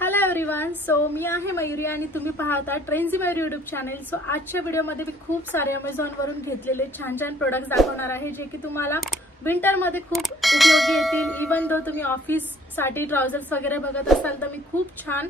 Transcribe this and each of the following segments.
Hello everyone. So मी आहे मयुरी आणि तुम्ही पाहता trends Mayuri YouTube channel. So आजच्या व्हिडिओमध्ये मी खूप सारे अमेझॉनवरून घेतलेले छान छान प्रोडक्ट्स दाखवणार आहे जे की तुम्हाला विंटरमध्ये खूप उपयोगी येतील. इवन दो तुम्ही ऑफिससाठी ट्राउझर्स वगैरे बघत असाल तर मी खूप छान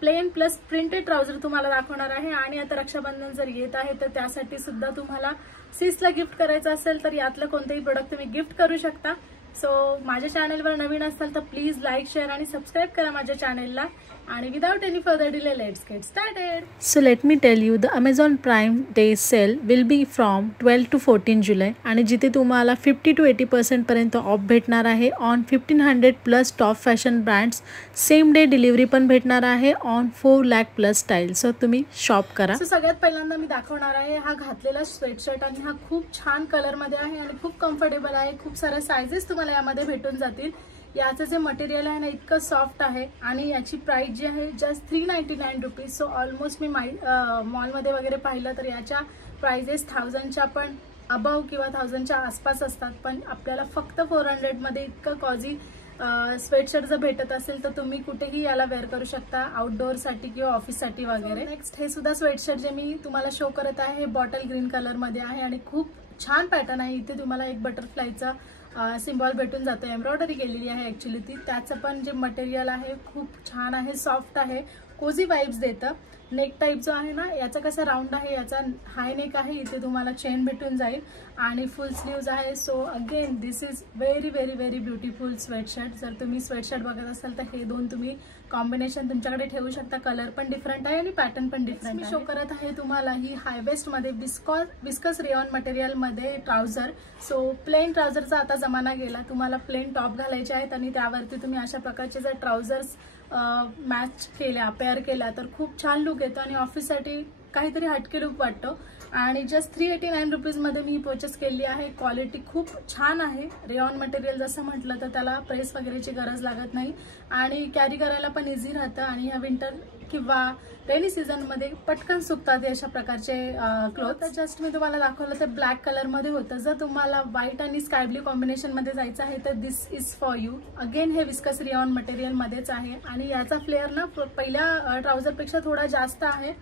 प्लेन प्लस प्रिंटेड ट्राउझर तुम्हाला दाखवणार आहे. आणि आता रक्षाबंधन जर येत आहे तर त्यासाठी सुद्धा तुम्हाला सिसला गिफ्ट करायचं असेल तर यातलं कोणतेही प्रोडक्ट तुम्ही गिफ्ट करू शकता. सो माझ्या चॅनलवर नवीन असाल तर प्लीज लाईक शेअर आणि सबस्क्राईब करा माझ्या चॅनलला. आणि without any further delay let's get started. So let me tell you, the Amazon Prime Day sale will be from 12 to 14 July आणि जिथे तुम्हाला 50 to 80% पर्यंत ऑफ भेटणार आहे on 1500 plus top fashion brands. Same day delivery पण भेटणार आहे on 4 lakh plus style. So तुम्ही शॉप करा. सो सगळ्यात पहिल्यांदा मी दाखवणार आहे हा घातलेला स्वेटशर्ट आणि हा खूप छान कलर मध्ये आहे आणि खूप कम्फर्टेबल आहे. खूप साऱ्या साइजेस तुम्हाला यामध्ये भेटून जातील. याचं जे मटेरियल आहे ना इतकं सॉफ्ट आहे आणि याची प्राइस जी आहे जस्ट 399 रुपीज. सो ऑलमोस्ट मी मॉलमध्ये वगैरे पाहिलं तर याच्या प्राइजेस 1000च्या पण अबव किंवा 1000च्या आसपास असतात. पण आपल्याला फक्त 400 मध्ये इतकं कॉझी स्वेटशर्ट जर भेटत असेल तर तुम्ही कुठेही याला वेअर करू शकता आउटडोअरसाठी किंवा ऑफिससाठी वगैरे. नेक्स्ट हे सुद्धा स्वेटशर्ट जे मी तुम्हाला शो करत आहे हे बॉटल ग्रीन कलर मध्ये आहे आणि खूप छान पॅटर्न आहे. इथे तुम्हाला एक बटरफ्लायचा सिम्बॉल भेटून जातो. एम्ब्रॉयडरी केलेली आहे ऍक्च्युली ती. त्याचं पण जे मटेरियल आहे खूप छान आहे, सॉफ्ट आहे, कोझी वाइब्स देतं. नेक टाइप जो आहे ना याचा कसा राऊंड आहे, याचा हाय नेक आहे, इथे तुम्हाला चेन भेटून जाईल आणि फुल स्लीव्ज आहे. So again this is very very very beautiful sweatshirt. जर तुम्ही स्वेटशर्ट बघत असाल तर हे दोन तुम्ही कॉम्बिनेशन तुमच्याकडे ठेवू शकता. कलर पण डिफरंट आहे आणि पॅटर्न पण डिफरंट. मी शो करत आहे तुम्हाला ही हाय वेस्ट मध्ये विस्कस रेयॉन मटेरियल मध्ये ट्राउझर. सो प्लेन ट्राउझरचा आता जमाना गेला. तुम्हाला प्लेन टॉप घालायचे आहेत आणि त्यावरती तुम्ही अशा प्रकारचे जर ट्राउझर्स मॅच केल्या, पेअर केल्या तर खूप छान लुक येतो आणि ऑफिससाठी काहीतरी हटके लुक वाटतो. आणि जस्ट 389 रुपीजमध्ये मी परचेस केली आहे. क्वालिटी खूप छान आहे. रेयॉन मटेरियल जसं म्हटलं तर त्याला प्रेस वगैरेची गरज लागत नाही आणि कॅरी करायला पण इझी राहतं. आणि ह्या विंटर किंवा रेनी सीझनमध्ये पटकन सुकतात अशा प्रकारचे क्लॉथ. जस्ट मी तुम्हाला दाखवलं ते ब्लॅक कलरमध्ये होतं. जर तुम्हाला व्हाईट आणि स्काय ब्ल्यू कॉम्बिनेशनमध्ये जायचं आहे तर दिस इज फॉर यू. अगेन हे विस्कस रेयॉन मटेरियलमध्येच आहे आणि याचा फ्लेअर ना पहिल्या ट्राउझरपेक्षा थोडा जास्त आहे.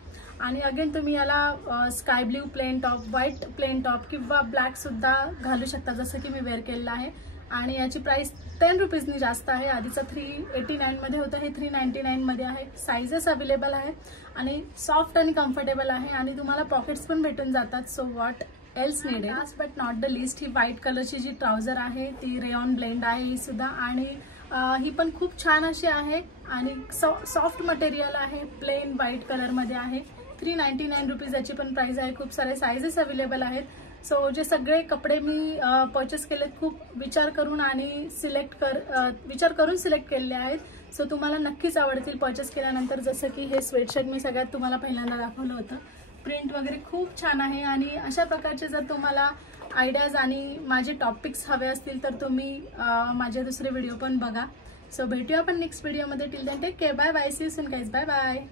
आणि अगेन तुम्ही याला sky blue plain top, white plain top किंवा ब्लॅक सुद्धा घालू शकता जसं की मी वेअर केलेलं आहे. आणि याची प्राइस 10 रुपीजनी जास्त आहे. आधीचा 389 मध्ये होतं, हे 399 मध्ये आहे. साइजेस अवेलेबल आहेत आणि सॉफ्ट आणि कम्फर्टेबल आहे आणि तुम्हाला पॉकेट्स पण भेटून जातात. So what else needed. Last but not the list he white कलरची जी ट्राउझर आहे ती रेयॉन ब्लेंड आहे ही सुद्धा. आणि ही पण खूप छान अशी आहे आणि सॉफ्ट मटेरियल आहे. प्लेन व्हाईट कलरमध्ये आहे. 399 रुपीज याची पण प्राइस आहे. खूप सारे साइजेस अवेलेबल आहेत. सो जे सगळे कपडे मी परचेस केलेत खूप विचार करून आणि विचार करून सिलेक्ट केलेले आहेत. सो तुम्हाला नक्कीच आवडतील परचेस केल्यानंतर. जसं की हे स्वेटशर्ट मी सगळ्यात तुम्हाला पहिल्यांदा दाखवलं होतं. प्रिंट वगैरे खूप छान आहे आणि अशा प्रकारचे जर तुम्हाला आयडियाज आणि माझे टॉपिक्स हवे असतील तर तुम्ही माझे दुसरे व्हिडिओ पण बघा. सो भेटूया आपण नेक्स्ट व्हिडिओमध्ये. Till then take care. Bye bye. See you soon guys. Bye bye.